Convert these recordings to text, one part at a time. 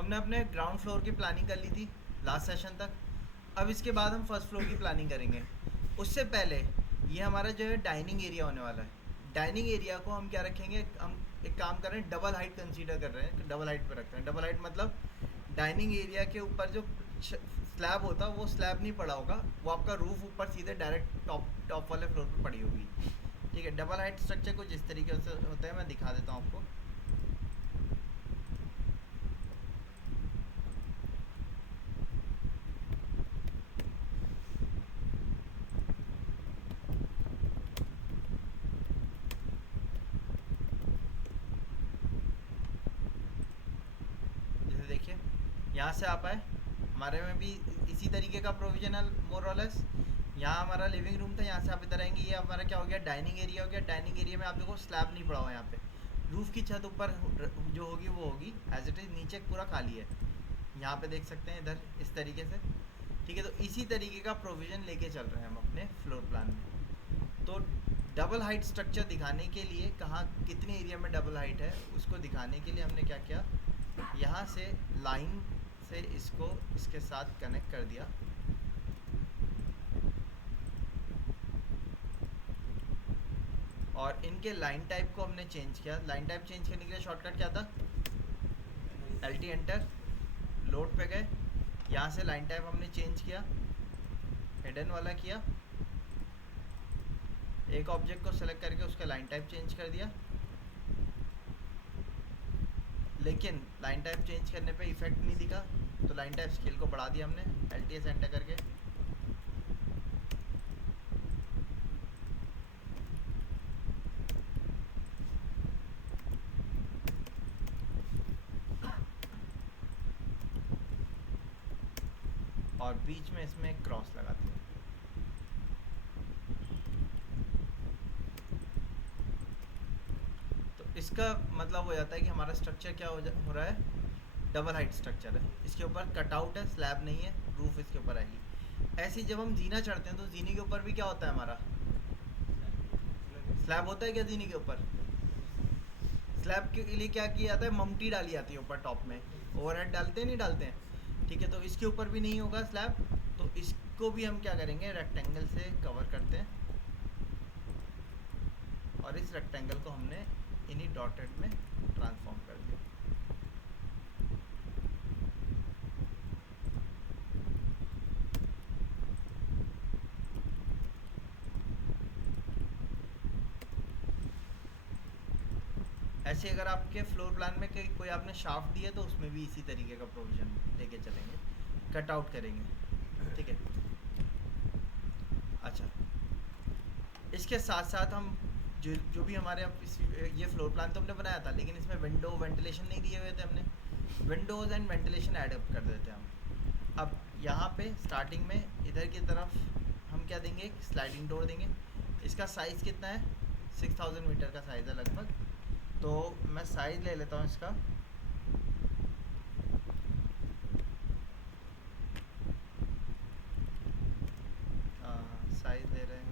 तो हमने अपने ग्राउंड फ्लोर की प्लानिंग कर ली थी लास्ट सेशन तक। अब इसके बाद हम फर्स्ट फ्लोर की प्लानिंग करेंगे। उससे पहले ये हमारा जो है डाइनिंग एरिया होने वाला है। डाइनिंग एरिया को हम क्या रखेंगे, हम एक काम कर रहे हैं, डबल हाइट कंसीडर कर रहे हैं, डबल हाइट पे रखते हैं। डबल हाइट मतलब डाइनिंग एरिया के ऊपर जो स्लैब होता है वो स्लैब नहीं पड़ा होगा, वो आपका रूफ ऊपर सीधे डायरेक्ट टॉप वाले फ्लोर पे पड़ी होगी। ठीक है, डबल हाइट स्ट्रक्चर कुछ इस तरीके से होता है, मैं दिखा देता हूँ आपको। जैसे देखिए यहाँ से आप आए, हमारे में भी इसी तरीके का प्रोविजन है मोर और लेस। यहाँ हमारा लिविंग रूम था, यहाँ से आप इधर आएंगे, ये हमारा क्या हो गया, डाइनिंग एरिया हो गया। डाइनिंग एरिया में आप देखो स्लैब नहीं पड़ा हुआ यहाँ पे, रूफ़ की छत ऊपर जो होगी वो होगी एज इट इज़, नीचे पूरा खाली है। यहाँ पे देख सकते हैं इधर इस तरीके से। ठीक है, तो इसी तरीके का प्रोविज़न लेके चल रहे हैं हम अपने फ्लोर प्लान में। तो डबल हाइट स्ट्रक्चर दिखाने के लिए, कहाँ कितने एरिया में डबल हाइट है उसको दिखाने के लिए हमने क्या किया, यहाँ से लाइन से इसको इसके साथ कनेक्ट कर दिया। और इनके लाइन टाइप को हमने चेंज किया। लाइन टाइप चेंज करने के लिए शॉर्टकट क्या था, LT एंटर, लोड पे गए, यहाँ से लाइन टाइप हमने चेंज किया, हिडन वाला किया, एक ऑब्जेक्ट को सेलेक्ट करके उसका लाइन टाइप चेंज कर दिया। लेकिन लाइन टाइप चेंज करने पे इफेक्ट नहीं दिखा, तो लाइन टाइप स्केल को बढ़ा दिया हमने LTS एंटर करके। और बीच में इसमें एक क्रॉस लगाते हैं। तो इसका मतलब हो जाता है कि हमारा स्ट्रक्चर क्या हो रहा है, डबल हाइट स्ट्रक्चर है। इसके ऊपर कटआउट है, स्लैब नहीं है, रूफ इसके ऊपर आएगी। ऐसे ही जब हम जीना चढ़ते हैं तो जीने के ऊपर भी क्या होता है, हमारा स्लैब होता है क्या जीने के ऊपर। स्लैब के लिए क्या किया जाता है, ममटी डाली जाती है ऊपर टॉप में, ओवरहेड डालते हैं नहीं डालते हैं। ठीक है, तो इसके ऊपर भी नहीं होगा स्लैब, तो इसको भी हम क्या करेंगे, रेक्टेंगल से कवर करते हैं। और इस रेक्टेंगल को हमने इन्हीं डॉटेड में ट्रांसफॉर्म कर दिया। ऐसे अगर आपके फ्लोर प्लान में कोई आपने शाफ्ट दिया तो उसमें भी इसी तरीके का प्रोविज़न लेके चलेंगे, कट आउट करेंगे। ठीक है, अच्छा, इसके साथ साथ हम जो भी हमारे अब ये फ्लोर प्लान तो हमने बनाया था, लेकिन इसमें विंडो वेंटिलेशन नहीं दिए हुए थे हमने। Windows and ventilation add up कर देते हैं हम। अब यहाँ पे स्टार्टिंग में इधर की तरफ हम क्या देंगे, एक स्लाइडिंग डोर देंगे। इसका साइज़ कितना है, 6000 मीटर का साइज़ है लगभग। तो मैं साइज़ ले लेता हूँ इसका, साइज़ ले रहे हैं।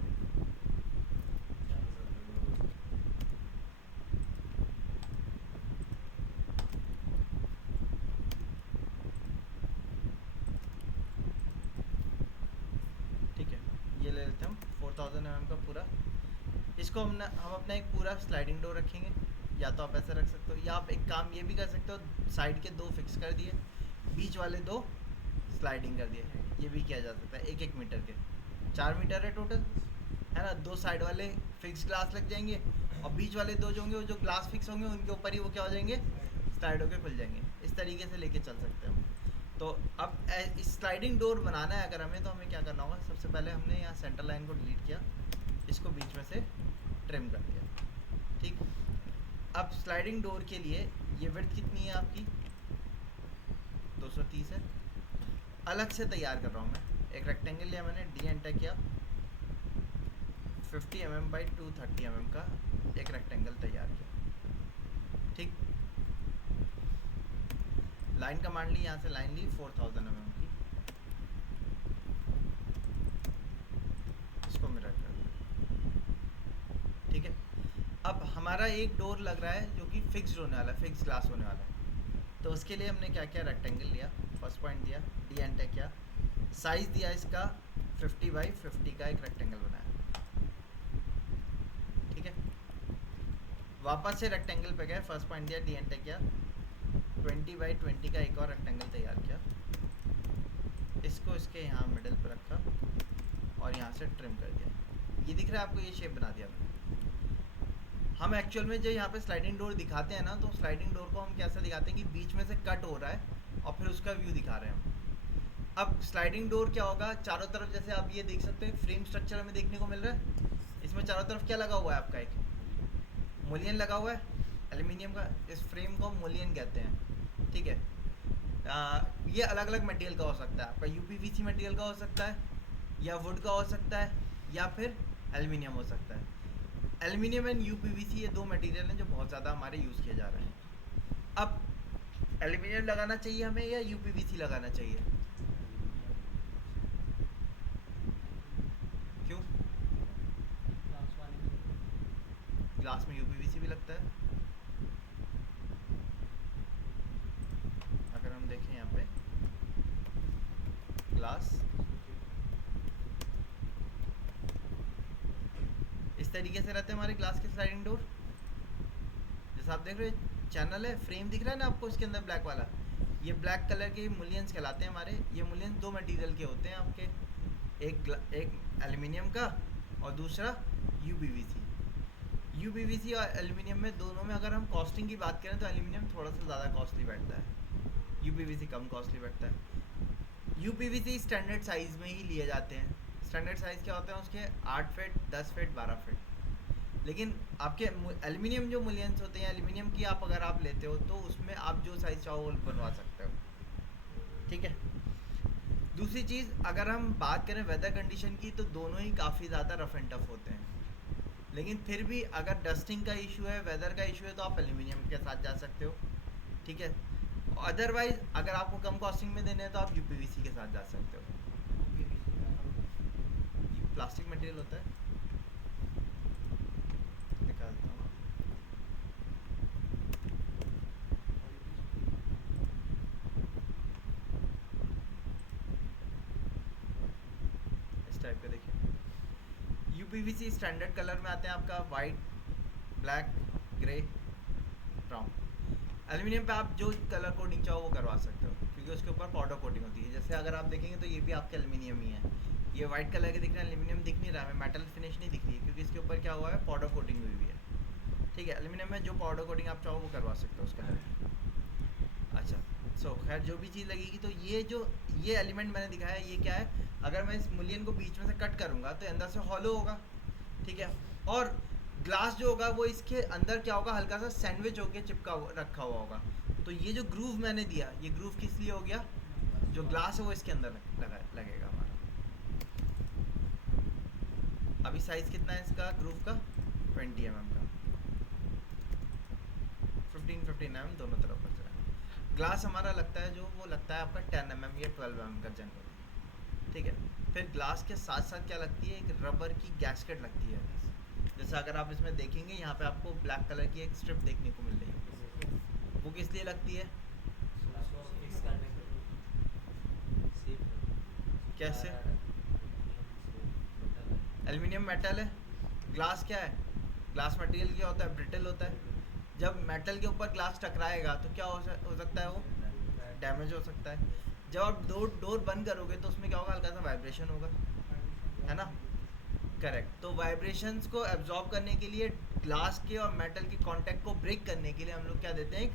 ठीक है, ये ले लेते हैं हम 4000 mm का पूरा। इसको हम अपना एक पूरा स्लाइडिंग डोर रखेंगे। या तो आप ऐसे रख सकते हो, या आप एक काम ये भी कर सकते हो, साइड के 2 फिक्स कर दिए, बीच वाले 2 स्लाइडिंग कर दिए। ये भी किया जा सकता है, 1-1 मीटर के, 4 मीटर है टोटल, है ना। 2 साइड वाले फिक्स ग्लास लग जाएंगे, और बीच वाले 2 जो होंगे वो जो ग्लास फिक्स होंगे उनके ऊपर ही वो क्या हो जाएंगे, स्लाइड होके खुल जाएंगे। इस तरीके से लेके चल सकते हैं हम। तो अब इस स्लाइडिंग डोर बनाना है अगर हमें, तो हमें क्या करना होगा, सबसे पहले हमने यहाँ सेंटर लाइन को डिलीट किया, इसको बीच में से ट्रिम कर दिया। ठीक, अब स्लाइडिंग डोर के लिए ये विड्थ कितनी है आपकी, 230 है। अलग से तैयार कर रहा हूँ मैं, एक रेक्टेंगल लिया मैंने, डी एंटर किया, 50 mm बाई 230 mm का एक रेक्टेंगल तैयार किया। ठीक, लाइन कमांड ली, यहाँ से लाइन ली 4000 mm की, इसको मिरर कर दिया। ठीक है, अब हमारा एक डोर लग रहा है जो कि फिक्स्ड होने वाला है, फिक्स ग्लास होने वाला है। तो उसके लिए हमने क्या किया, रेक्टेंगल लिया, फर्स्ट पॉइंट दिया, डी एंटर किया, साइज़ दिया इसका 50 बाई 50 का एक रेक्टेंगल बनाया, ठीक है। वापस से रेक्टेंगल पे गए, फर्स्ट पॉइंट दिया, डी एंटर किया, 20 बाई 20 का एक और रेक्टेंगल तैयार किया, इसको इसके यहाँ मिडिल पर रखा और यहाँ से ट्रिम कर दिया। ये दिख रहा है आपको, ये शेप बना दिया मैंने। हम एक्चुअल में जो यहाँ पे स्लाइडिंग डोर दिखाते हैं ना, तो स्लाइडिंग डोर को हम कैसा दिखाते हैं कि बीच में से कट हो रहा है और फिर उसका व्यू दिखा रहे हैं हम। अब स्लाइडिंग डोर क्या होगा, चारों तरफ जैसे आप ये देख सकते हैं फ्रेम स्ट्रक्चर हमें देखने को मिल रहा है, इसमें चारों तरफ क्या लगा हुआ है आपका, एक मुलियन लगा हुआ है एल्यूमिनियम का, इस फ्रेम को हम मुलियन कहते हैं, ठीक है। ये अलग अलग मटेरियल का हो सकता है, आपका यूपीवीसी मटेरियल का हो सकता है, या वुड का हो सकता है, या फिर एल्यूमिनियम हो सकता है। एल्यूमिनियम एंड यूपीवीसी ये दो मटेरियल हैं जो बहुत ज़्यादा हमारे यूज़ किए जा रहे हैं। अब एल्यूमिनियम लगाना चाहिए हमें या यूपीवीसी लगाना चाहिए, क्यों? ग्लास में यूपीवीसी भी लगता है। अगर हम देखें यहाँ पे ग्लास इस तरीके से रहते हैं हमारे ग्लास के स्लाइडिंग डोर, जैसा आप देख रहे हो चैनल है, फ्रेम दिख रहा है ना आपको इसके अंदर ब्लैक वाला, ये ब्लैक कलर के मुलियंस कहलाते हैं हमारे। ये मुलियंस दो मटेरियल के होते हैं आपके, एक एल्यूमिनियम का और दूसरा यूपीवीसी। यूपीवीसी और एल्यूमिनियम में दोनों में अगर हम कॉस्टिंग की बात करें तो एल्यूमिनियम थोड़ा सा ज़्यादा कॉस्टली बैठता है, यूपीवीसी कम कॉस्टली बैठता है। यूपीवीसी स्टैंडर्ड साइज़ में ही लिए जाते हैं। स्टैंडर्ड साइज़ क्या होता है उसके, 8 फीट, 10 फीट, 12 फीट। लेकिन आपके एल्यूमिनियम जो मुलियंस होते हैं, एल्यूमिनियम की आप अगर लेते हो तो उसमें आप जो साइज़ चाहो वो बनवा सकते हो, ठीक है। दूसरी चीज़, अगर हम बात करें वेदर कंडीशन की, तो दोनों ही काफ़ी ज़्यादा रफ एंड टफ होते हैं। लेकिन फिर भी अगर डस्टिंग का इशू है, वेदर का इशू है, तो आप एल्यूमिनियम के साथ जा सकते हो, ठीक है। अदरवाइज़ अगर आपको कम कॉस्टिंग में देने हैं तो आप यूपीवीसी के साथ जा सकते हो। ये प्लास्टिक मटेरियल होता है, निकालता हूँ। इस टाइप का देखिए, यूपीवीसी स्टैंडर्ड कलर में आते हैं आपका white, black, grey, brown. Aluminium पे आप जो कलर कोडिंग चाहो वो करवा सकते हो, क्योंकि उसके ऊपर पाउडर कोटिंग होती है। जैसे अगर आप देखेंगे तो ये भी आपके एल्यूमिनियम ही है, ये वाइट कलर के दिख रहे हैं, एल्यूमिनियम दिख नहीं रहा है, मेटल फिनिश नहीं दिख रही है, क्योंकि इसके ऊपर क्या हुआ है, पाउडर कोटिंग हुई हुई है, ठीक है। एल्यूमिनियम में जो पाउडर कोटिंग आप चाहो वो करवा सकते हो उस कलर की। अच्छा, सो खैर जो भी चीज़ लगेगी, तो ये एलिमेंट मैंने दिखाया है, ये क्या है, अगर मैं इस मुलियन को बीच में से कट करूँगा तो अंदर से हॉलो होगा, ठीक है। और ग्लास जो होगा वो इसके अंदर क्या होगा, हल्का सा सैंडविच होके चिपका रखा हुआ होगा। तो ये जो ग्रूव मैंने दिया, ये ग्रूव किस लिए हो गया, जो ग्लास है वो इसके अंदर लगेगा हमारा। अभी साइज़ कितना है इसका ग्रूव का, 20 mm का, 15 mm दोनों तरफ बच रहा है। ग्लास हमारा लगता है जो वो लगता है आपका 10 mm या 12 mm का जनरल, ठीक है। फिर ग्लास के साथ साथ क्या लगती है, एक रबर की गैस्केट लगती है। जैसे अगर आप इसमें देखेंगे यहाँ पे आपको ब्लैक कलर की एक स्ट्रिप देखने को मिल रही है, वो किस लिए लगती है, कैसे, एल्यूमिनियम मेटल है, ग्लास क्या है, ग्लास मटेरियल क्या होता है, ब्रिटल होता है। जब मेटल के ऊपर ग्लास टकराएगा तो क्या हो सकता है, वो डैमेज हो सकता है। जब आप डोर बंद करोगे तो उसमें क्या होगा, हल्का सा वाइब्रेशन होगा, है ना, करेक्ट। तो वाइब्रेशंस को एब्जॉर्ब करने के लिए, ग्लास के और मेटल के कांटेक्ट को ब्रेक करने के लिए हम लोग क्या देते हैं, एक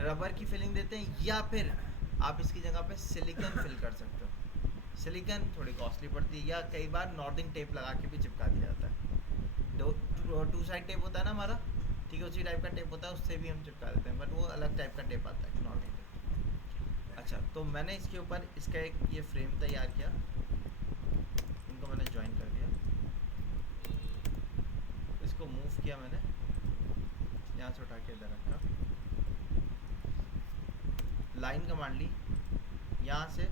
रबर की फिलिंग देते हैं, या फिर आप इसकी जगह पे सिलिकॉन फिल कर सकते हो। सिलिकॉन थोड़ी कॉस्टली पड़ती है, या कई बार नॉर्दिंग टेप लगा के भी चिपका दिया जाता है। टू साइड टेप होता है ना हमारा, ठीक है, उसी टाइप का टेप होता है, उससे भी हम चिपका देते हैं, बट वो अलग टाइप का टेप आता है, नॉर्दिंग टेप। अच्छा, तो मैंने इसके ऊपर इसका एक ये फ्रेम तैयार किया, इनको मैंने ज्वाइन कर दिया, इसको मूव किया मैंने, यहाँ से उठा के इधर रखा, लाइन कमांड ली, यहाँ से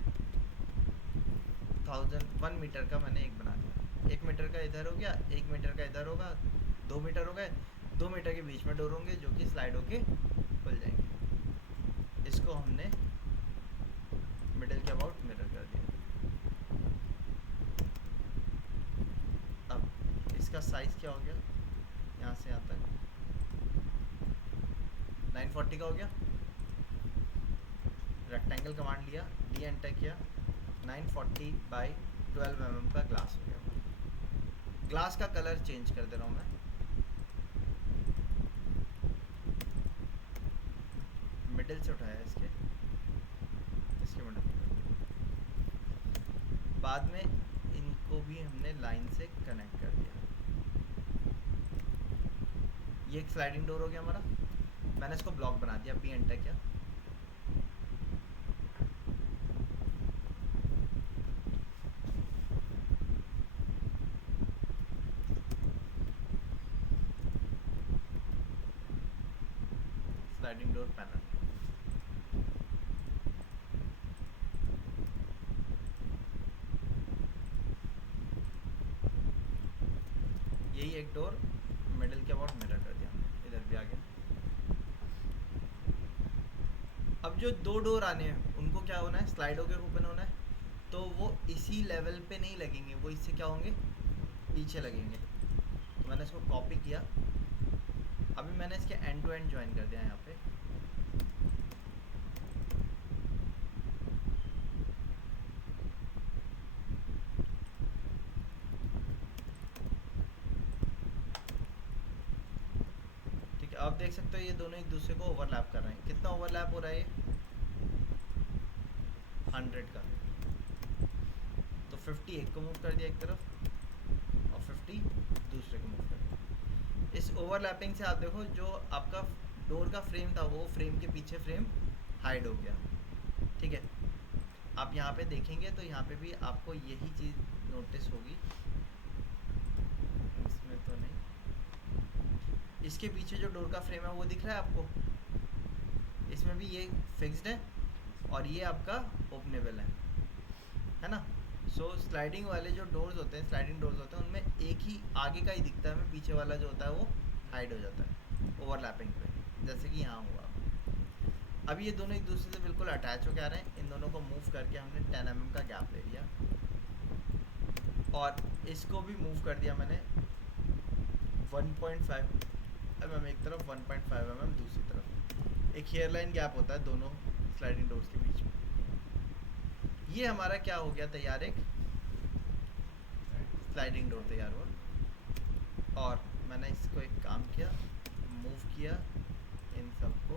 1 मीटर का मैंने एक बना दिया। 1 मीटर का इधर हो गया, 1 मीटर का इधर होगा, 2 मीटर हो गए, 2 मीटर के बीच में डोर होंगे जो कि स्लाइड होके खुल जाएंगे। इसको इसको हमने मिडिल के अबाउट मिरर कर दिया। अब इसका साइज़ क्या हो गया, यहाँ से यहाँ तक 940 का हो गया। रेक्टेंगल कमांड लिया, डी एंटर किया, 940 बाई 12 mm का ग्लास हो गया। ग्लास का कलर चेंज कर दे रहा हूँ मैं, मिडिल से उठाया इसके मिडिल। बाद में इनको भी हमने लाइन से कनेक्ट कर दिया। ये एक स्लाइडिंग डोर हो गया हमारा। मैंने इसको ब्लॉक बना दिया, बी एंटर किया। स्लाइडिंग डोर पैनल, यही एक डोर मिडिल के अबाउट मिरर कर दिया, इधर भी आ गया। अब जो दो डोर आने हैं उनको क्या होना है, स्लाइड होकर ओपन होना है, तो वो इसी लेवल पे नहीं लगेंगे, वो इससे क्या होंगे, पीछे लगेंगे। तो मैंने इसको कॉपी किया, अभी मैंने इसके एंड टू एंड ज्वाइन कर दिया यहाँ पे। ठीक है, आप देख सकते हो ये दोनों एक दूसरे को ओवरलैप कर रहे हैं। कितना ओवरलैप हो रहा है ये, 100 का। तो 50 एक को मूव कर दिया एक तरफ और 50 दूसरे को मूव कर दिया। इस ओवरलैपिंग से आप देखो जो आपका डोर का फ्रेम था वो फ्रेम के पीछे फ्रेम हाइड हो गया। ठीक है, आप यहाँ पे देखेंगे तो यहाँ पे भी आपको यही चीज़ नोटिस होगी, इसमें तो नहीं, इसके पीछे जो डोर का फ्रेम है वो दिख रहा है आपको, इसमें भी ये फिक्स्ड है और ये आपका ओपनेबल है ना। सो स्लाइडिंग वाले जो डोर्स होते हैं, स्लाइडिंग डोर्स होते हैं, उनमें एक ही आगे का ही दिखता है, हमें पीछे वाला जो होता है वो हाइड हो जाता है ओवरलैपिंग पे, जैसे कि यहाँ हुआ। अब ये दोनों एक दूसरे से बिल्कुल अटैच हो के आ रहे हैं। इन दोनों को मूव करके हमने 10 mm का गैप ले लिया और इसको भी मूव कर दिया मैंने 1.5 mm एक तरफ, 1.5 mm दूसरी तरफ। एक हेयर लाइन गैप होता है दोनों स्लाइडिंग डोर्स के बीच में। ये हमारा क्या हो गया तैयार, एक स्लाइडिंग डोर तैयार हुआ। और मैंने इसको एक काम किया, मूव किया, इन सबको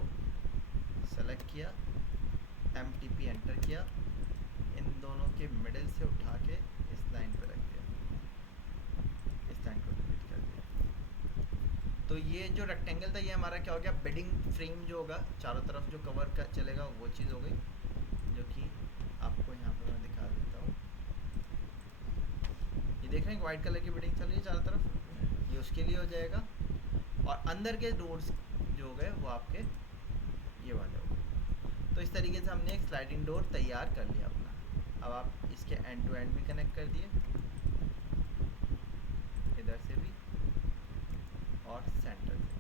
सेलेक्ट किया, MTP एंटर किया, इन दोनों के मिडिल से उठा के इस लाइन पर रख दिया, इस लाइन को डिलीट कर दिया। तो ये जो रेक्टेंगल था ये हमारा क्या हो गया, बेडिंग फ्रेम जो होगा चारों तरफ जो कवर कर चलेगा वो चीज़ हो गई, जो कि आपको यहाँ पर मैं दिखा देता हूँ। ये देख रहे हैं वाइट कलर की बेडिंग चल रही है चारों तरफ, ये उसके लिए हो जाएगा। और अंदर के डोर्स जो हो गए वो आपके ये वाले हो गए। तो इस तरीके से हमने एक स्लाइडिंग डोर तैयार कर लिया अपना। अब आप इसके एंड टू एंड भी कनेक्ट कर दिए, इधर से भी और सेंटर से।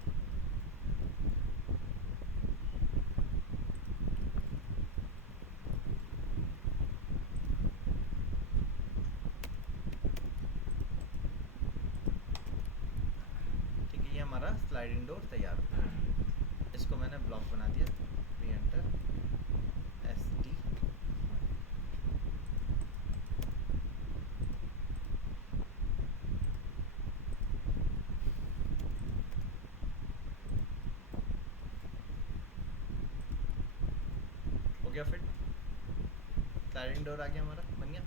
ठीक है, ये हमारा स्लाइडिंग डोर तैयार हो गया। इसको मैंने ब्लॉक बना दिया, री एंटर, SD, हो गया फिट, स्लाइडिंग डोर आ गया हमारा, बन गया।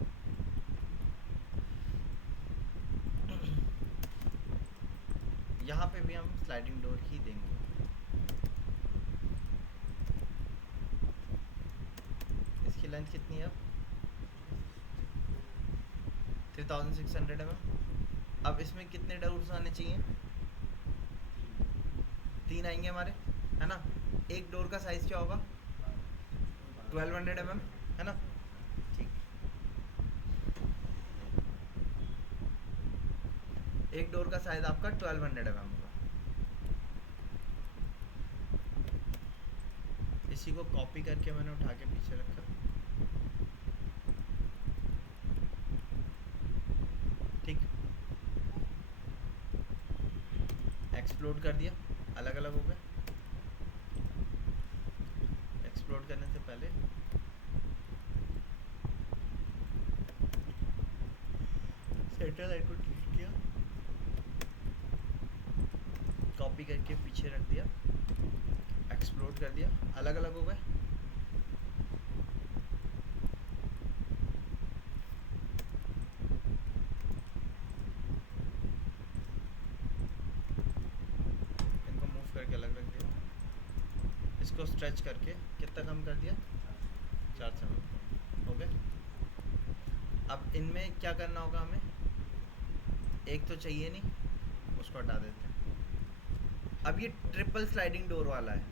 यहाँ पे भी हम स्लाइडिंग डोर ही देंगे। इसकी लेंथ कितनी है अब, 3600 mm। अब इसमें कितने डोर्स आने चाहिए, 3 आएंगे हमारे, है ना। एक डोर का साइज़ क्या होगा, 1200 mm, है ना। ठीक, एक डोर का साइज़ आपका 1200 mm होगा। इसी को कॉपी करके मैंने उठा के पीछे रखा, ठीक। एक्सप्लोड कर दिया, अलग अलग हो गए। एक्सप्लोड करने से पहले सेंटर लाइन को क्लिक किया, कॉपी करके पीछे रख दिया, एक्सप्लोड कर दिया, अलग अलग हो गए। इनको मूव करके अलग रख दिया, इसको स्ट्रेच करके कितना कम कर दिया, 4 से हो गए। अब इनमें क्या करना होगा हमें, एक तो चाहिए नहीं, उसको हटा देते हैं। अब ये ट्रिपल स्लाइडिंग डोर वाला है,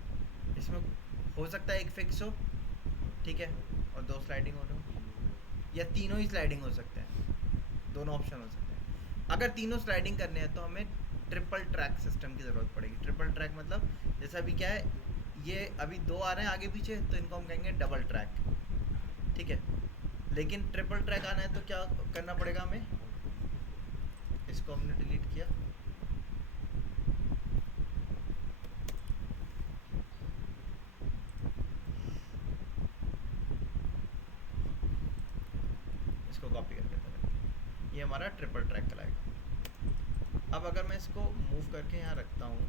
इसमें हो सकता है एक फिक्स हो, ठीक है, और 2 स्लाइडिंग हो, या तीनों ही स्लाइडिंग हो सकते हैं, दोनों ऑप्शन हो सकते हैं। अगर तीनों स्लाइडिंग करने हैं तो हमें ट्रिपल ट्रैक सिस्टम की ज़रूरत पड़ेगी। ट्रिपल ट्रैक मतलब जैसा अभी क्या है, ये अभी 2 आ रहे हैं आगे पीछे, तो इनको हम कहेंगे डबल ट्रैक, ठीक है। लेकिन ट्रिपल ट्रैक आना है तो क्या करना पड़ेगा हमें, इसको हमने डिलीट किया, इसको कॉपी करके रखें, ये हमारा ट्रिपल ट्रैक कहलाएगा। अब अगर मैं इसको मूव करके यहाँ रखता हूँ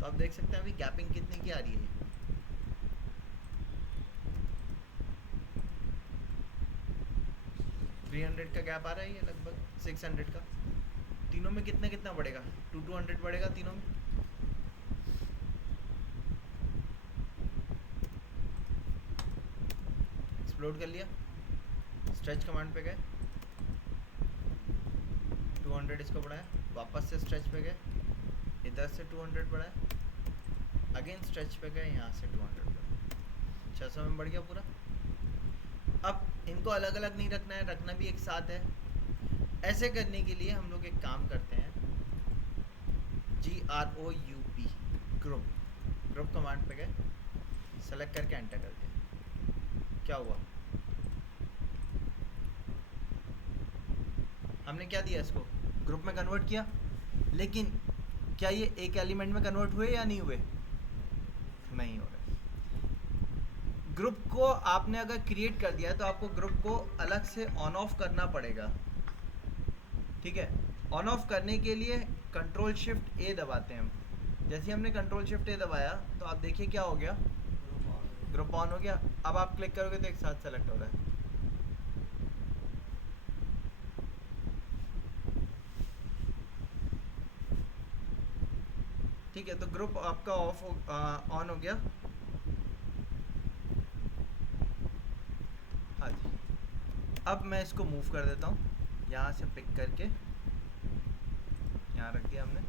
तो आप देख सकते हैं अभी गैपिंग कितने की आ रही है, 300 का गैप आ रहा है, ये लगभग 600 का। तीनों में कितना कितना बढ़ेगा, 200 बढ़ेगा तीनों में। एक्सप्लोड कर लिया, स्ट्रेच कमांड पे गए, 200 इसको बढ़ाया, वापस से स्ट्रेच पे गए, इधर से 200 बढ़ाया, अगेन स्ट्रेच पे गए, यहाँ से 200 बढ़ाया, 600 में बढ़ गया पूरा। अब इनको अलग अलग नहीं रखना है, रखना भी एक साथ है। ऐसे करने के लिए हम लोग एक काम करते हैं, GROUP, ग्रुप, ग्रुप कमांड पे गए, सेलेक्ट करके एंटर कर दिया। क्या हुआ, हमने क्या दिया, इसको ग्रुप में कन्वर्ट किया, लेकिन क्या ये एक एलिमेंट में कन्वर्ट हुए या नहीं हुए, नहीं हो रहे। ग्रुप को आपने अगर क्रिएट कर दिया है तो आपको ग्रुप को अलग से ऑन ऑफ करना पड़ेगा, ठीक है। ऑन ऑफ करने के लिए कंट्रोल शिफ्ट ए दबाते हैं हम। जैसे ही हमने कंट्रोल शिफ्ट ए दबाया तो आप देखिए क्या हो गया, ग्रुप ऑन हो गया। अब आप क्लिक करोगे तो एक साथ सेलेक्ट हो रहा है, ठीक है। तो ग्रुप आपका ऑन हो गया। हाँ जी, अब मैं इसको मूव कर देता हूँ, यहाँ से पिक करके यहाँ रख दिया हमने,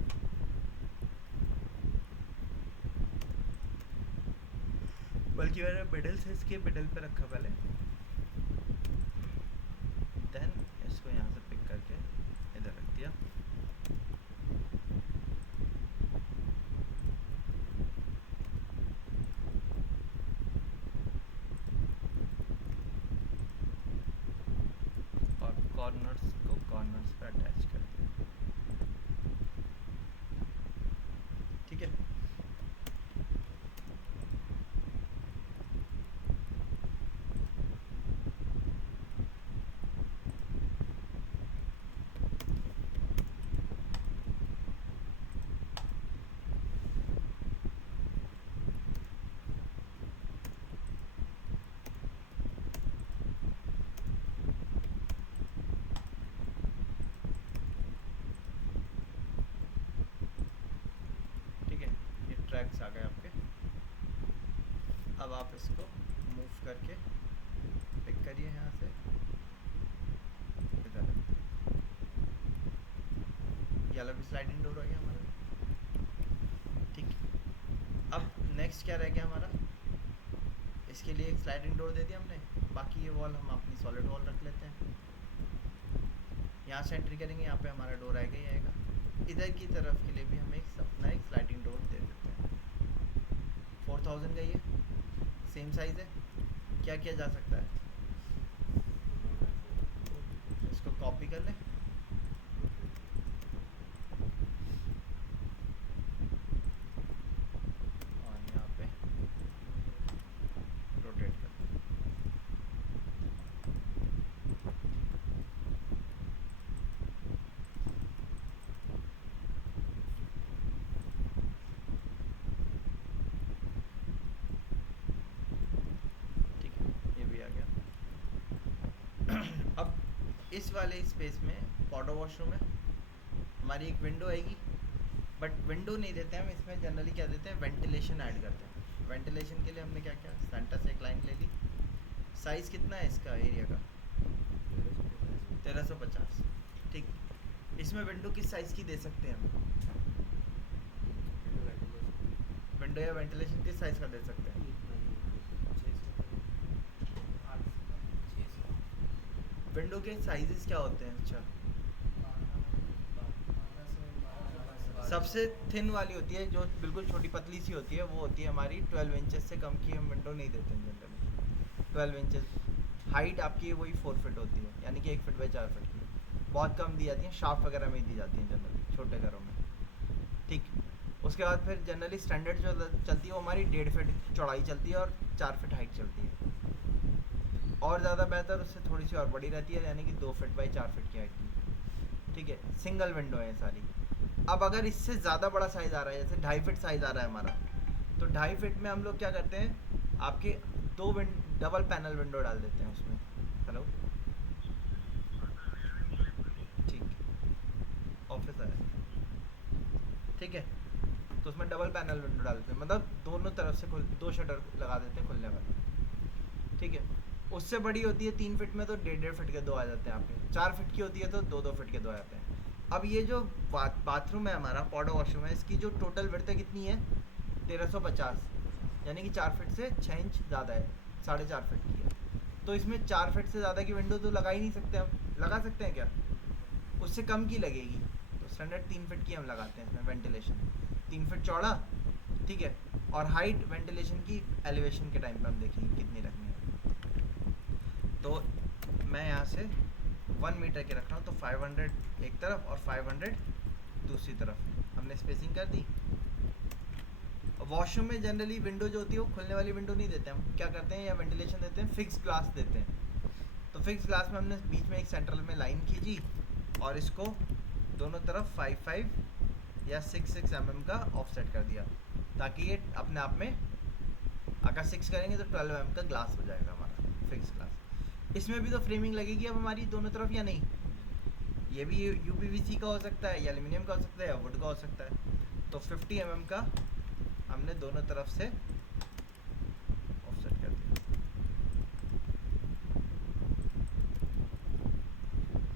बल्कि मैंने मिडिल से इसके मिडिल पे रखा पहले, देन इसको यहाँ से पिक करके इधर रख दिया। और कॉर्नर्स को कॉर्नर्स पे अटैच कर दिया, ठीक है। ट्रैक्स आ गए आपके। अब आप इसको मूव करके पिक करिए यहाँ से इधर, ये वाला भी स्लाइडिंग डोर हो गया हमारा, ठीक। अब नेक्स्ट क्या रह गया हमारा, इसके लिए एक स्लाइडिंग डोर दे दिया हमने, बाकी ये वॉल हम अपनी सॉलिड वॉल रख लेते हैं। यहाँ से एंट्री करेंगे, यहाँ पे हमारा डोर आएगा ही आएगा। इधर की तरफ के लिए भी हम एक अपना एक स्लाइडिंग डोर दे देते हैं। 4000 का ही है, सेम साइज़ है। क्या किया जा सकता है, इसको कॉपी कर लें और यहाँ पे रोटेट कर लें। ठीक है, ये भी आ गया। अब इस वाले स्पेस में पॉडो वॉशरूम है, हमारी एक विंडो आएगी, बट विंडो नहीं देते हैं हम इसमें, जनरली क्या देते हैं, वेंटिलेशन ऐड करते हैं। वेंटिलेशन के लिए हमने क्या किया, सेंटर से एक लाइन ले ली। साइज़ कितना है इसका एरिया का, 1350। ठीक, इसमें विंडो किस साइज़ की दे सकते हैं हम, विंडो या वेंटिलेशन किस साइज़ का दे सकते हैं। विंडो के साइजेस क्या होते हैं, अच्छा सबसे थिन वाली होती है जो बिल्कुल छोटी पतली सी होती है, वो होती है हमारी 12 इंचेस से कम की हम विंडो नहीं देते हैं जनरली। 12 इंचेस हाइट आपकी वही 4 फीट होती है, यानी कि 1 फीट बाई 4 फीट की, बहुत कम दी जाती हैं, शाफ्ट वगैरह में ही दी जाती हैं जनरली छोटे घरों में। ठीक, उसके बाद फिर जनरली स्टैंडर्ड जो चलती है वो हमारी 1.5 फीट चौड़ाई चलती है और 4 फीट हाइट चलती है, और ज़्यादा बेहतर उससे थोड़ी सी और बड़ी रहती है, यानी कि 2 फीट बाई 4 फीट की हाइट की। ठीक है, सिंगल विंडो है सारी। अब अगर इससे ज़्यादा बड़ा साइज़ आ रहा है, जैसे 2.5 फीट साइज़ आ रहा है हमारा, तो 2.5 फीट में हम लोग क्या करते हैं, आपके डबल पैनल विंडो डाल देते हैं उसमें। हेलो, ठीक, ऑफिस आया, ठीक है, तो उसमें डबल पैनल विंडो डालते हैं, मतलब दोनों तरफ से दो शटर लगा देते हैं खुलने वाले। ठीक है, उससे बड़ी होती है 3 फीट में तो 1.5 फीट के दो आ जाते हैं आपके, 4 फीट की होती है तो 2 फीट के दो आ जाते हैं। अब ये जो बाथरूम है हमारा, पॉडो वॉशरूम है, इसकी जो टोटल विड्थ कितनी है, 1350, यानी कि 4 फीट से 6 इंच ज़्यादा है, 4.5 फीट की है। तो इसमें 4 फीट से ज़्यादा की विंडो तो लगा ही नहीं सकते हम, लगा सकते हैं क्या, उससे कम की लगेगी, तो स्टैंडर्ड 3 फीट की हम लगाते हैं इसमें वेंटिलेशन, 3 फीट चौड़ा। ठीक है, और हाइट वेंटिलेशन की एलिवेशन के टाइम पे हम देखेंगे कितनी रखनी है। तो मैं यहाँ से 1 मीटर के रख रहा हूँ, तो 500 एक तरफ और 500 दूसरी तरफ, हमने स्पेसिंग कर दी। वॉशरूम में जनरली विंडो जो होती है वो खुलने वाली विंडो नहीं देते हम, क्या करते हैं, या वेंटिलेशन देते हैं, फिक्स ग्लास देते हैं। तो फिक्स ग्लास में हमने बीच में एक सेंट्रल में लाइन खींची और इसको दोनों तरफ 5-5 या 6-6 mm का ऑफसेट कर दिया, ताकि ये अपने आप में, अगर 6 करेंगे तो 12 mm का ग्लास हो जाएगा हमारा फिक्स ग्लास। इसमें भी तो फ्रेमिंग लगेगी अब हमारी दोनों तरफ, या नहीं, ये भी यूपीवीसी का हो सकता है, या एल्यूमिनियम का हो सकता है, या वुड का हो सकता है। तो 50 mm का हमने दोनों तरफ से ऑफसेट कर दिया।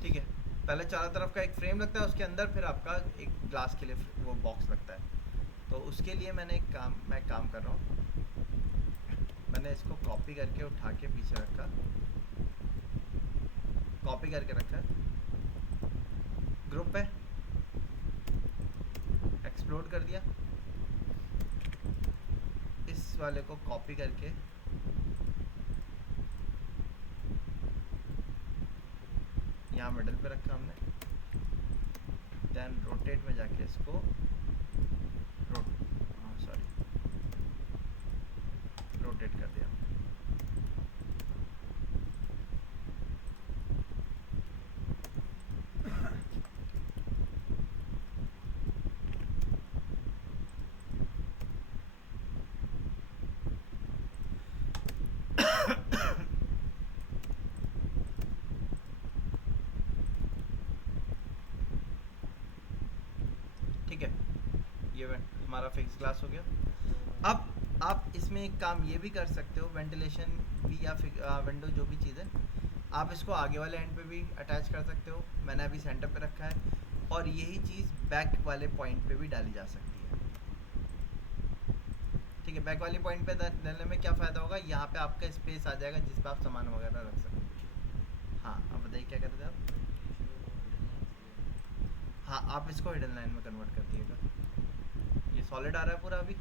ठीक है, पहले चारों तरफ का एक फ्रेम लगता है, उसके अंदर फिर आपका एक ग्लास के लिए वो बॉक्स लगता है। तो उसके लिए मैं काम कर रहा हूँ, मैंने इसको कॉपी करके उठा के पीछे रखा, कॉपी करके रखा है, ग्रुप पे एक्सप्लोड कर दिया, इस वाले को कॉपी करके यहाँ मिडल पे रखा हमने, देन रोटेट में जाके इसको रोटेट कर दिया। ठीक है, ये हमारा फिक्स ग्लास हो गया। अब आप इसमें एक काम ये भी कर सकते हो, वेंटिलेशन भी या विंडो जो भी चीज़ है, आप इसको आगे वाले एंड पे भी अटैच कर सकते हो, मैंने अभी सेंटर पे रखा है, और यही चीज़ बैक वाले पॉइंट पे भी डाली जा सकती है। ठीक है, बैक वाले पॉइंट पे डालने में क्या फ़ायदा होगा, यहाँ पे आपका स्पेस आ जाएगा जिस पर आप सामान वगैरह रख सकते हो। हाँ, अब बताइए क्या करते थे आप। हाँ, आप इसको हिडन लाइन में कन्वर्ट कर दिएगा, ये सॉलिड आ रहा है पूरा अभी,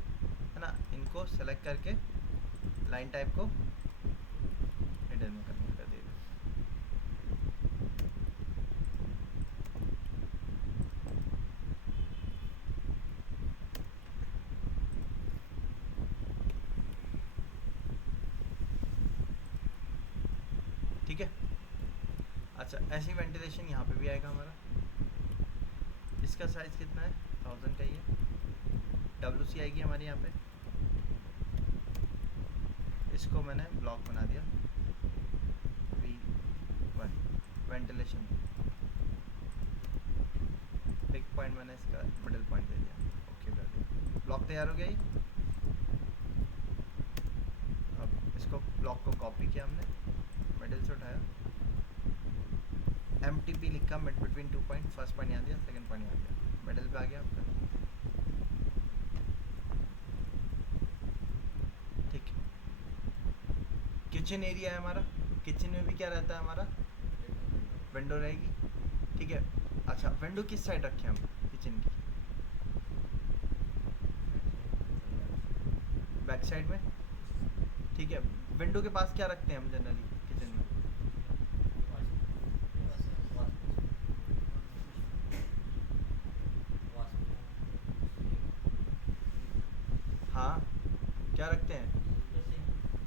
है ना, इनको सेलेक्ट करके लाइन टाइप को हिडन में कन्वर्ट कर देगा। ठीक है। अच्छा, ऐसी वेंटिलेशन यहाँ पे भी आएगा हमारा। इसका साइज़ कितना है, 1000 का ही है। WC आएगी हमारी यहाँ पे। इसको मैंने ब्लॉक बना दिया V1 वेंटिलेशन। पिक पॉइंट मैंने इसका मिडिल पॉइंट दे दिया, ओके कर दिया। ब्लॉक तैयार हो गया ये। अब इसको ब्लॉक को कॉपी किया हमने, मिडिल से उठाया, MTP लिखा, mid between 2 point. First point यहाँ दिया, सेकंड पॉइंट यहाँ दिया, मिडिल पे आ गया आपका। ठीक है। किचन एरिया है हमारा। किचन में भी क्या रहता है हमारा, विंडो रहेगी। ठीक है। अच्छा, विंडो किस साइड रखें हम किचन की, बैक साइड में। ठीक है। विंडो के पास क्या रखते हैं हम जनरली किचन में, हाँ क्या रखते हैं,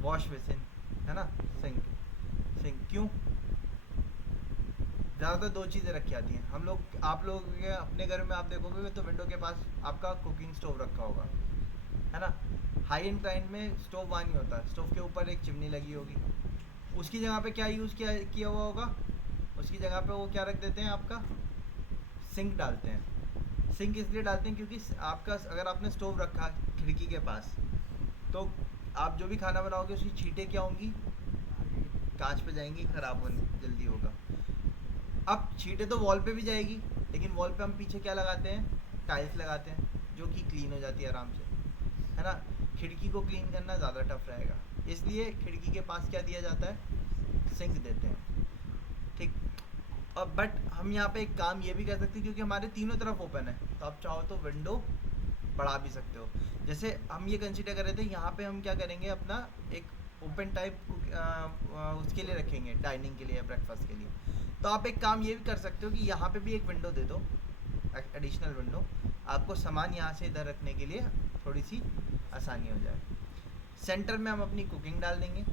वॉश बेसिन है ना, सिंक। सिंक क्यों, ज़्यादातर दो चीज़ें रखी जाती हैं हम लोग। आप लोग के अपने घर में आप देखोगे तो विंडो के पास आपका कुकिंग स्टोव रखा होगा, है ना। हाई एंड क्लाइंट में स्टोव वहाँ नहीं होता, स्टोव के ऊपर एक चिमनी लगी होगी। उसकी जगह पे क्या यूज़ किया हुआ होगा, उसकी जगह पे वो क्या रख देते हैं, आपका सिंक डालते हैं। सिंक इसलिए डालते हैं क्योंकि आपका अगर आपने स्टोव रखा खिड़की के पास, तो आप जो भी खाना बनाओगे उसकी छींटें क्या होंगी, कांच पे जाएंगी, ख़राब होने जल्दी होगा। अब छींटे तो वॉल पे भी जाएगी, लेकिन वॉल पे हम पीछे क्या लगाते हैं, टाइल्स लगाते हैं, जो कि क्लीन हो जाती है आराम से, है ना। खिड़की को क्लीन करना ज़्यादा टफ रहेगा, इसलिए खिड़की के पास क्या दिया जाता है, सिंक देते हैं। ठीक। अब बट हम यहाँ पे एक काम ये भी कर सकते हैं, क्योंकि हमारे तीनों तरफ ओपन है, तो आप चाहो तो विंडो बढ़ा भी सकते हो। जैसे हम ये कंसीडर कर रहे थे, यहाँ पे हम क्या करेंगे, अपना एक ओपन टाइप उसके लिए रखेंगे, डाइनिंग के लिए, ब्रेकफास्ट के लिए। तो आप एक काम ये भी कर सकते हो कि यहाँ पे भी एक विंडो दे दो, एडिशनल विंडो, आपको सामान यहाँ से इधर रखने के लिए थोड़ी सी आसानी हो जाए। सेंटर में हम अपनी कुकिंग डाल देंगे।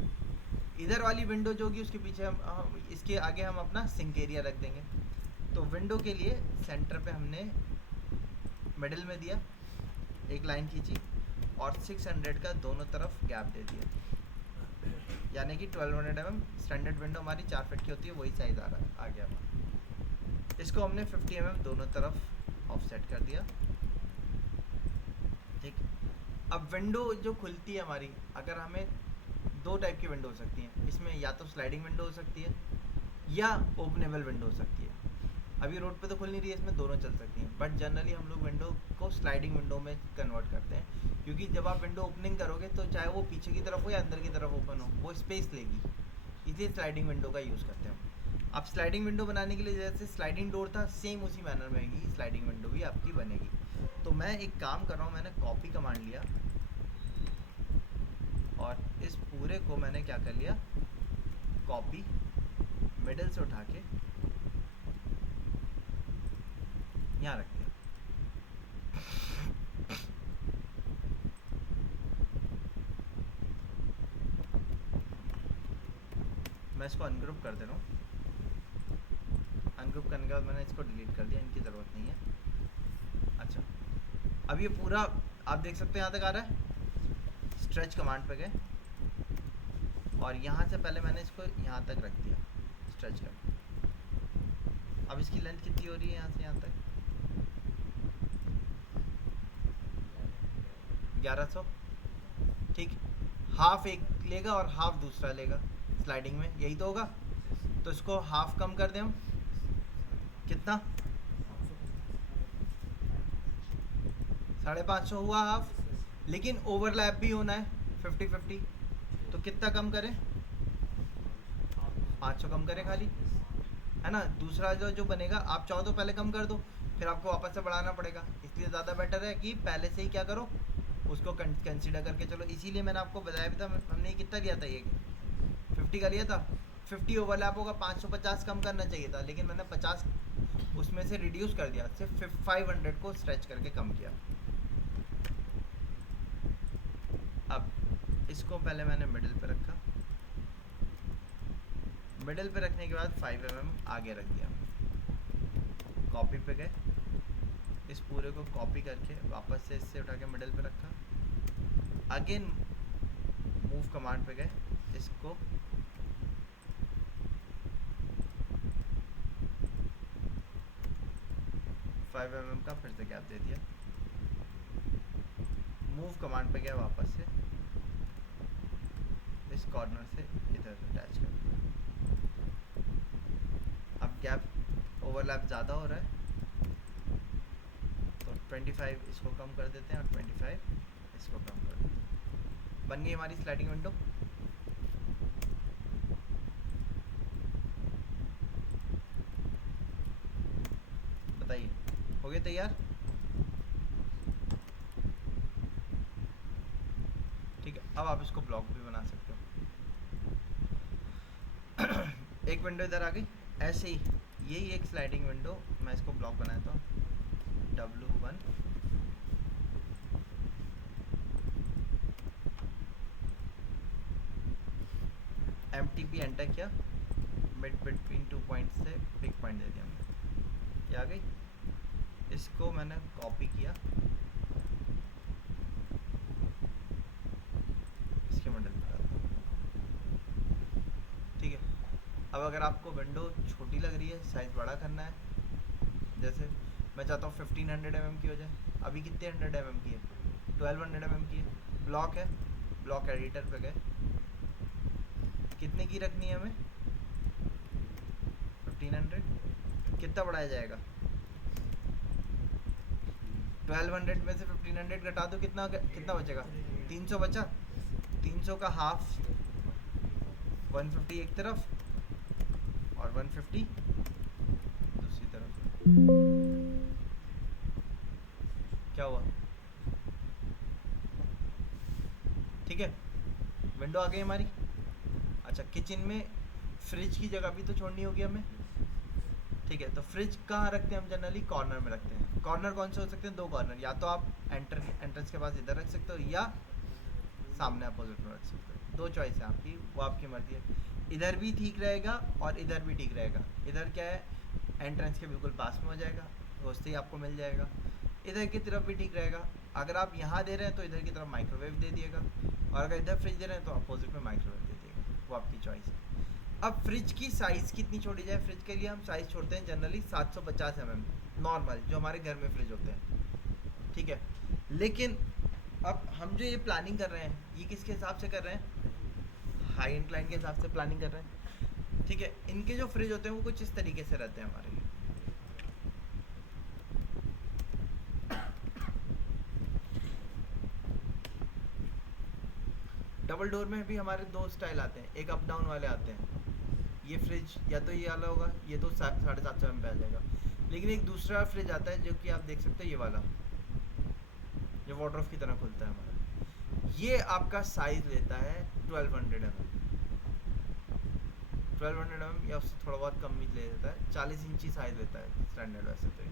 इधर वाली विंडो जो होगी उसके पीछे हम इसके आगे हम अपना सिंक एरिया रख देंगे। तो विंडो के लिए सेंटर पे हमने मिडिल में दिया, एक लाइन खींची और 600 का दोनों तरफ गैप दे दिया, यानी कि 1200 mm स्टैंडर्ड विंडो हमारी 4 फीट की होती है, वही साइज़ आ गया हमारा। इसको हमने 50 mm दोनों तरफ ऑफसेट कर दिया। ठीक। अब विंडो जो खुलती है हमारी, अगर हमें दो टाइप की विंडो हो सकती हैं इसमें, या तो स्लाइडिंग विंडो हो सकती है या ओपनेबल विंडो हो सकती है। अभी रोड पे तो खुल नहीं रही है, इसमें दोनों चल सकती हैं, बट जनरली हम लोग विंडो को स्लाइडिंग विंडो में कन्वर्ट करते हैं, क्योंकि जब आप विंडो ओपनिंग करोगे तो चाहे वो पीछे की तरफ हो या अंदर की तरफ ओपन हो, वो स्पेस लेगी, इसलिए स्लाइडिंग विंडो का यूज़ करते हैं। अब स्लाइडिंग विंडो बनाने के लिए जैसे स्लाइडिंग डोर था, सेम उसी मैनर में ही स्लाइडिंग विंडो भी आपकी बनेगी। तो मैं एक काम कर रहा हूँ, मैंने कॉपी कमांड लिया और इस पूरे को मैंने क्या कर लिया, कॉपी मिडिल से उठा के यहाँ रख दिया। मैं इसको अनग्रुप कर दे रहा हूँ। अनग्रुप करने के बाद मैंने इसको डिलीट कर दिया, इनकी ज़रूरत नहीं है। अच्छा, अब ये पूरा आप देख सकते हैं यहाँ तक आ रहा है। स्ट्रेच कमांड पे गए और यहाँ से पहले मैंने इसको यहाँ तक रख दिया, स्ट्रेच कर। अब इसकी लेंथ कितनी हो रही है यहाँ से यहाँ तक, 1100। ठीक। हाफ एक लेगा और हाफ दूसरा लेगा, स्लाइडिंग में यही तो होगा। तो इसको हाफ कम कर दें हम, कितना, 550 हुआ हाफ, लेकिन ओवरलैप भी होना है 50-50, तो कितना कम करें, 500 कम करें खाली, है ना। दूसरा जो बनेगा, आप चाहो तो पहले कम कर दो, फिर आपको वापस से बढ़ाना पड़ेगा, इसलिए ज़्यादा बेटर है कि पहले से ही क्या करो, उसको कंसिडर करके चलो, इसीलिए मैंने आपको बताया भी था। हमने कितना लिया था, ये 50 का लिया था। 50 ओवरलैप होगा, 550 कम करना चाहिए था, लेकिन मैंने 50 उसमें से रिड्यूस कर दिया, सिर्फ 500 को स्ट्रेच करके कम किया। अब इसको पहले मैंने मिडिल पे रखा, मिडिल पे रखने के बाद 5 mm आगे रख दिया। कॉपी पे गए, इस पूरे को कॉपी करके वापस से इससे उठा के मिडिल पे रखा। अगेन मूव कमांड पे गए, इसको फाइव mm का फिर से गैप दे दिया। मूव कमांड पे गया, वापस से इस कॉर्नर से इधर अटैच कर दिया। अब गैप ओवरलैप ज़्यादा हो रहा है, तो 25 इसको कम कर देते हैं और 25 इसको कम कर देते हैं। बन गई हमारी स्लाइडिंग विंडो। बताइए, हो गए तैयार? ठीक है, अब आप इसको ब्लॉक भी बना सकते हो। एक विंडो इधर आ गई, ऐसे ही यही एक स्लाइडिंग विंडो, मैं इसको ब्लॉक बनाता हूँ। W1 MTP एंटर किया, मिड बिटवीन 2 पॉइंट से पिक पॉइंट दे दिया हमने, ये आ गई। इसको मैंने कॉपी किया, इसके मिडल में डालता हूँ। ठीक है, अब अगर आपको विंडो छोटी लग रही है, साइज़ बड़ा करना है, जैसे मैं चाहता हूँ 1500 mm की हो जाए, अभी कितने 100 mm की है, 1200 mm की है। ब्लॉक है, ब्लॉक एडिटर पे गए, कितने की रखनी है हमें, 1500। कितना बढ़ाया जाएगा, 1200 में से 1500 घटा दो, कितना कितना बचेगा, 300 बचा। 300 का हाफ 150 एक तरफ और 150 दूसरी तरफ। क्या हुआ, ठीक है, विंडो आ गई हमारी। अच्छा, किचन में फ्रिज की जगह भी तो छोड़नी होगी हमें। ठीक है, तो फ्रिज कहाँ रखते हैं हम, जनरली कॉर्नर में रखते हैं। कॉर्नर कौन से हो सकते हैं, दो कॉर्नर, या तो आप एंट्रेंस के पास इधर रख सकते हो, या सामने अपोजिट में रख सकते हो। दो चॉइस है आपकी, वो आपकी मर्जी है। इधर भी ठीक रहेगा और इधर भी ठीक रहेगा। इधर क्या है, एंट्रेंस के बिल्कुल पास में हो जाएगा, घुसते ही आपको मिल जाएगा। इधर की तरफ भी ठीक रहेगा। अगर आप यहाँ दे रहे हैं तो इधर की तरफ माइक्रोवेव दे दिएगा, और अगर इधर फ्रिज दे रहे हैं तो अपोजिट में माइक्रोवेव दे दिएगा, वो आपकी चॉइस है। अब फ्रिज की साइज़ कितनी छोड़ी जाए, फ्रिज के लिए हम साइज़ छोड़ते हैं जनरली 750 mm, नॉर्मल जो हमारे घर में फ्रिज होते हैं। ठीक है, लेकिन अब हम जो ये प्लानिंग कर रहे हैं, ये किसके हिसाब से कर रहे हैं, हाई एंड क्लाइंट के हिसाब से प्लानिंग कर रहे हैं। ठीक है, इनके जो फ्रिज होते हैं वो कुछ इस तरीके से रहते हैं हमारे। डबल डोर में भी हमारे दो स्टाइल आते हैं, एक अप डाउन वाले आते हैं। ये फ्रिज या तो ये वाला होगा, ये तो 750 mm पे आ जाएगा। लेकिन एक दूसरा फ्रिज आता है जो कि आप देख सकते हो, ये वाला, जो वार्डरोब की तरह खुलता है हमारा। ये आपका साइज लेता है 1200 mm, 1200 mm या उससे थोड़ा बहुत कम भी ले लेता है, 40 इंची साइज लेता है स्टैंडर्ड वैसे तो ये।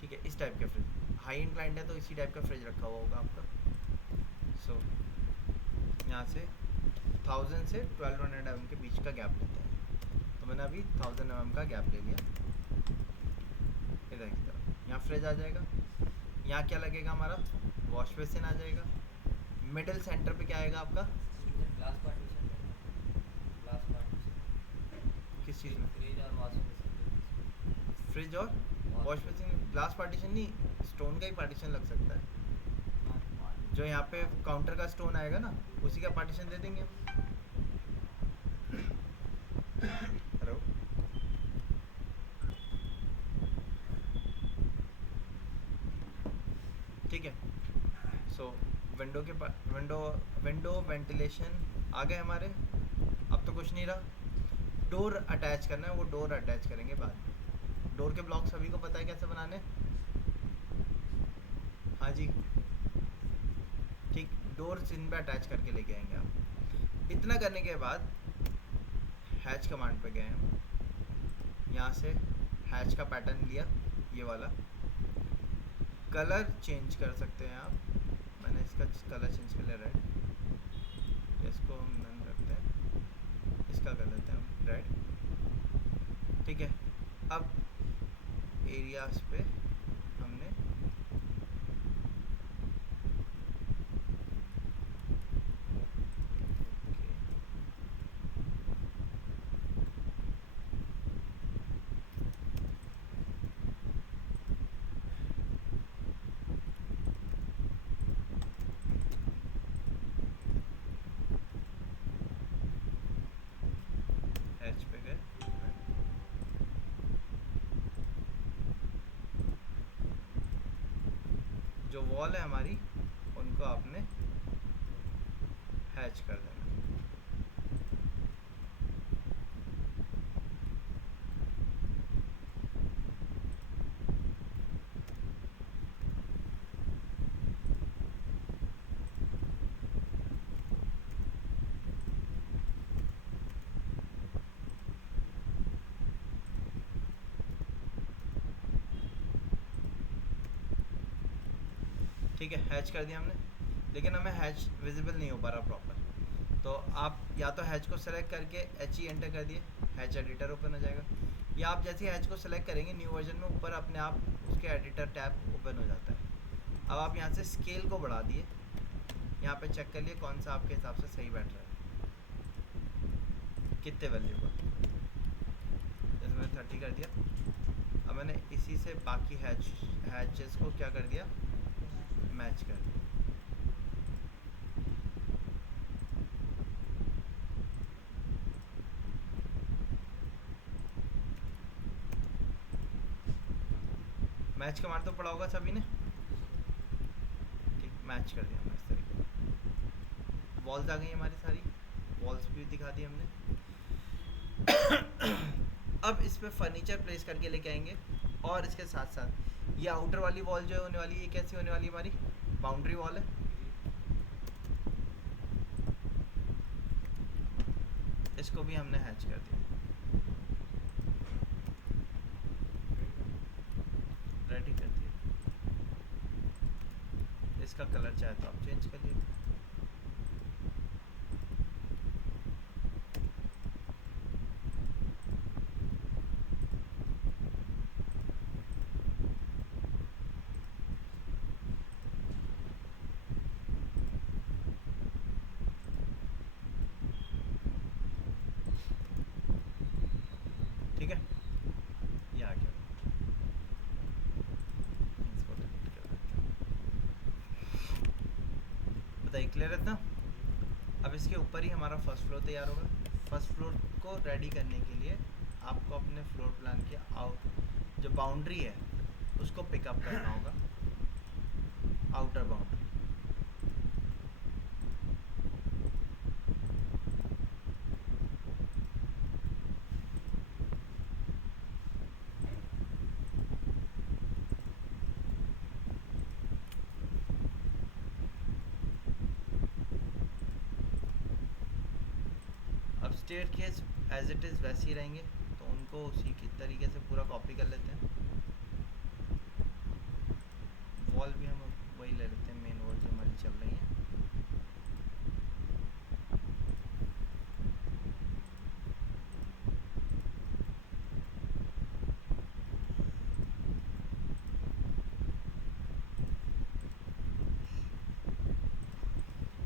ठीक है, इस टाइप के फ्रिज, हाई एंड क्लाइंट है तो इसी टाइप का फ्रिज रखा हुआ होगा आपका। सो यहाँ से 1000 से 1200 mm के बीच का गैप लेता है, तो मैंने अभी 1000 mm का गैप ले लिया। इधर की तरफ यहाँ फ्रिज आ जाएगा, यहाँ क्या लगेगा हमारा, वॉश बेसिन आ जाएगा। मिडिल सेंटर पे क्या आएगा आपका, ग्लास पार्टीशन, ग्लास पार्टीशन किस चीज़ में, फ्रिज और वॉशिंग मशीन। फ्रिज और वॉश बेसिन। ग्लास पार्टीशन नहीं, स्टोन का ही पार्टीशन लग सकता है, जो यहाँ पे काउंटर का स्टोन आएगा ना, उसी का पार्टीशन दे देंगे। हेलो, ठीक है। सो विंडो के विंडो वेंटिलेशन आ गए हमारे। अब तो कुछ नहीं रहा, डोर अटैच करना है, वो डोर अटैच करेंगे बाद में। डोर के ब्लॉक सभी को पता है कैसे बनाने। हाँ जी, डोर्स इनमें अटैच करके लेके आएंगे आप। इतना करने के बाद हैच कमांड पे गए हम, यहाँ से हैच का पैटर्न लिया, ये वाला कलर चेंज कर सकते हैं आप। मैंने इसका कलर चेंज कर लिया रेड, इसको हम नन रखते हैं, इसका कर लेते हैं हम रेड। ठीक है, अब एरियाज पे हमने हैच पे गए, जो वॉल है हमारी उनको आपने हैच कर देना। ठीक है, हैच कर दिया हमने, लेकिन हमें हैच विजिबल नहीं हो पा रहा प्रॉपर। तो आप या तो हैच को सेलेक्ट करके एच ई एंटर कर दिए, हैच एडिटर ओपन हो जाएगा, या आप जैसे ही हैच को सेलेक्ट करेंगे न्यू वर्जन में ऊपर अपने आप उसके एडिटर टैब ओपन हो जाता है। अब आप यहाँ से स्केल को बढ़ा दिए, यहाँ पे चेक कर लिए कौन सा आपके हिसाब से सही बैठ रहा है, कितने वैल्यू का। जैसे मैंने 30 कर दिया। अब मैंने इसी से बाकी हैचेस को क्या कर दिया, मैच कर दिया। मैच कमांड तो पड़ा होगा सभी ने, ठीक, मैच कर दिया हमने इस तरीके। वॉल्स आ गई हमारी सारी, वॉल्स भी दिखा दी हमने। अब इस पे फर्नीचर प्लेस करके लेके आएंगे, और इसके साथ साथ ये आउटर वाली वॉल जो है होने वाली है, ये कैसी होने वाली है, हमारी बाउंड्री वॉल है। इसको भी हमने हैच कर दिया, रेडी कर दिया। इसका कलर चाहे तो आप चेंज कर लीजिए। ठीक है, ये आ गया। इसको डिलीट कर देते हैं। बताइए क्लियर है ना। अब इसके ऊपर ही हमारा फर्स्ट फ्लोर तैयार होगा। फर्स्ट फ्लोर को रेडी करने के लिए आपको अपने फ्लोर प्लान के जो बाउंड्री है उसको पिकअप करना होगा, आउटर बाउंड्री। अब स्टेयरकेस एज इट इज़ वैसे ही रहेंगे, तो उनको उसी की तरीके से पूरा कॉपी कर लेते हैं। वॉल भी हम वही ले लेते हैं, मेन वॉल जो हमारी चल रही है।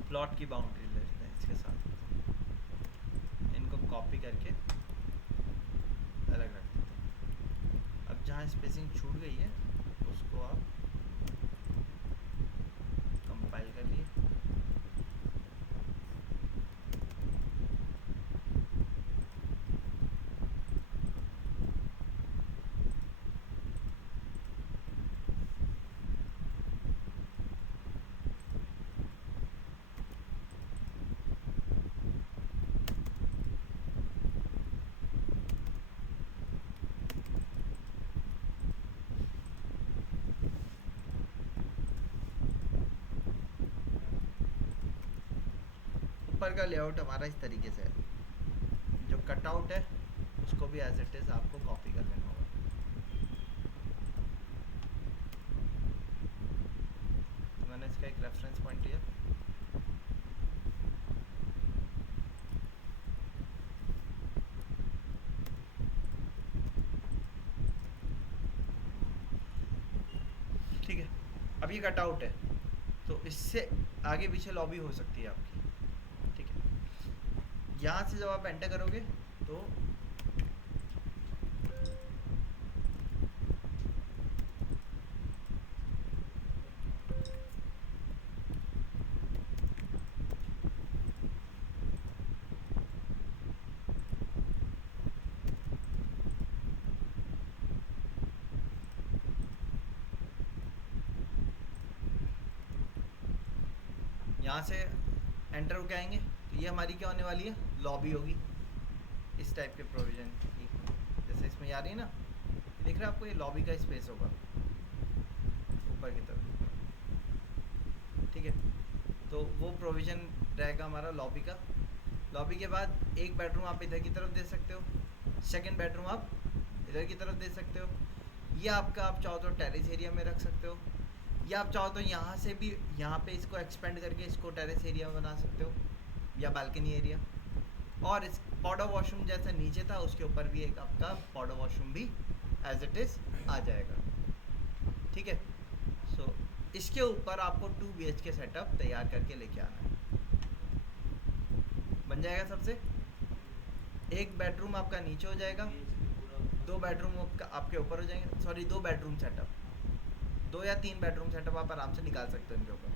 प्लॉट की बाउंड्री ले लेते हैं इसके साथ, इनको कॉपी करके अलग रख देते हैं। अब जहाँ स्पेसिंग छूट गई है उसको आप कंपाइल कर लिए। ऊपर का लेआउट हमारा इस तरीके से है। जो कटआउट है उसको भी एज इट इज़ आपको कॉपी कर लेना होगा। तो मैंने इसका एक रेफरेंस पॉइंट लिया। ठीक है, अब ये कटआउट है तो इससे आगे पीछे लॉबी हो सकती है आपकी। ठीक है, यहाँ से जब आप एंटर करोगे तो यहाँ से एंटर होके आएंगे तो ये हमारी क्या होने वाली है, लॉबी होगी इस टाइप के प्रोविज़न की, जैसे इसमें आ रही है ना, दिख रहा है आपको, ये लॉबी का स्पेस होगा ऊपर की तरफ। ठीक है, तो वो प्रोविज़न रहेगा हमारा लॉबी का। लॉबी के बाद एक बेडरूम आप इधर की तरफ दे सकते हो, सेकंड बेडरूम आप इधर की तरफ दे सकते हो, ये आपका आप चाहो तो टेरेस एरिया में रख सकते हो, या आप चाहो तो यहाँ से भी यहाँ पे इसको एक्सपेंड करके इसको टेरेस एरिया में बना सकते हो या बालकनी एरिया। और इस पाउडर वॉशरूम जैसा नीचे था उसके ऊपर भी एक आपका पाउडर वॉशरूम भी एज इट इज़ आ जाएगा। ठीक है, सो इसके ऊपर आपको 2 BHK सेटअप तैयार करके लेके आना है। बन जाएगा सबसे, एक बेडरूम आपका नीचे हो जाएगा, 2 बेडरूम आपके ऊपर हो जाएंगे, सॉरी 2 बेडरूम सेटअप, 2 या 3 बेडरूम सेटअप आप आराम से निकाल सकते हो इनके ऊपर।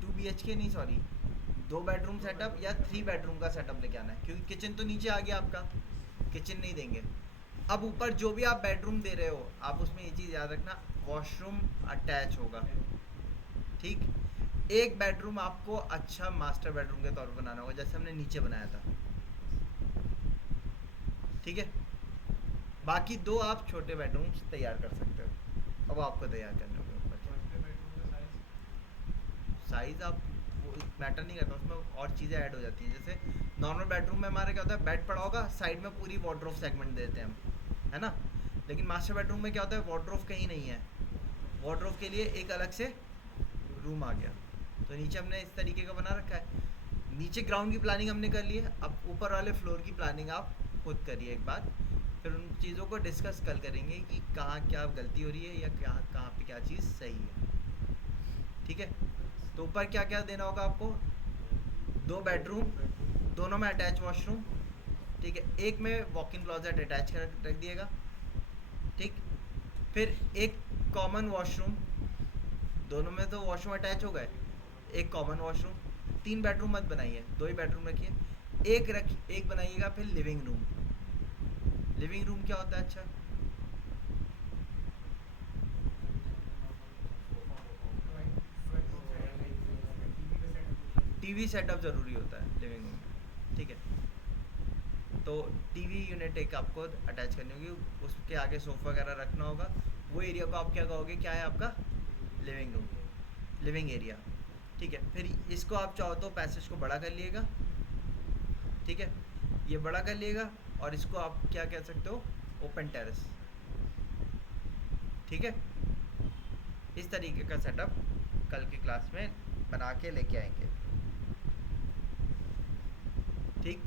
2 BHK नहीं, सॉरी 2 बेडरूम सेटअप या 3 बेडरूम का सेटअप लेके आना है, क्योंकि किचन तो नीचे आ गया आपका, किचन नहीं देंगे। अब ऊपर जो भी आप बेडरूम दे रहे हो आप उसमें ये चीज़ याद रखना, वॉशरूम अटैच होगा। ठीक, एक बेडरूम आपको अच्छा मास्टर बेडरूम के तौर पर बनाना होगा जैसे हमने नीचे बनाया था। ठीक है, बाकी 2 आप छोटे बेडरूम्स तैयार कर सकते हो, अब आपको तैयार करने होंगे ऊपर। साइज़ आप वो मैटर नहीं करता, उसमें और चीज़ें ऐड हो जाती हैं। जैसे नॉर्मल बेडरूम में हमारे क्या होता है, बेड पड़ा होगा, साइड में पूरी वार्डरोब सेगमेंट देते हैं हम, है ना। लेकिन मास्टर बेडरूम में क्या होता है, वार्डरोब कहीं नहीं है, वार्डरोब के लिए एक अलग से रूम आ गया। तो नीचे हमने इस तरीके का बना रखा है। नीचे ग्राउंड की प्लानिंग हमने कर ली है, अब ऊपर वाले फ्लोर की प्लानिंग आप खुद करिए एक बार, फिर उन चीज़ों को डिस्कस कल करेंगे कि कहाँ क्या गलती हो रही है या कहाँ कहाँ पे क्या चीज़ सही है। ठीक है, तो ऊपर क्या क्या देना होगा आपको, 2 बेडरूम, दोनों में अटैच वॉशरूम। ठीक है, एक में वॉक इन क्लॉजेट अटैच कर रख दिएगा। ठीक, फिर एक कॉमन वॉशरूम, दोनों में तो वॉशरूम अटैच हो गए, एक कॉमन वॉशरूम। 3 बेडरूम मत बनाइए, 2 ही बेडरूम रखिए। एक बनाइएगा फिर लिविंग रूम। लिविंग रूम क्या होता है, अच्छा टीवी सेटअप ज़रूरी होता है लिविंग रूम में। ठीक है, तो टीवी यूनिट एक आपको अटैच करनी होगी, उसके आगे सोफ़ा वगैरह रखना होगा। वो एरिया को आप क्या कहोगे, क्या है आपका लिविंग रूम, लिविंग एरिया। ठीक है, फिर इसको आप चाहो तो पैसेज को बड़ा कर लिएगा। ठीक है, ये बड़ा कर लिएगा और इसको आप क्या कह सकते हो, ओपन टेरेस। ठीक है, इस तरीके का सेटअप कल की क्लास में बना के लेके आएंगे। ठीक।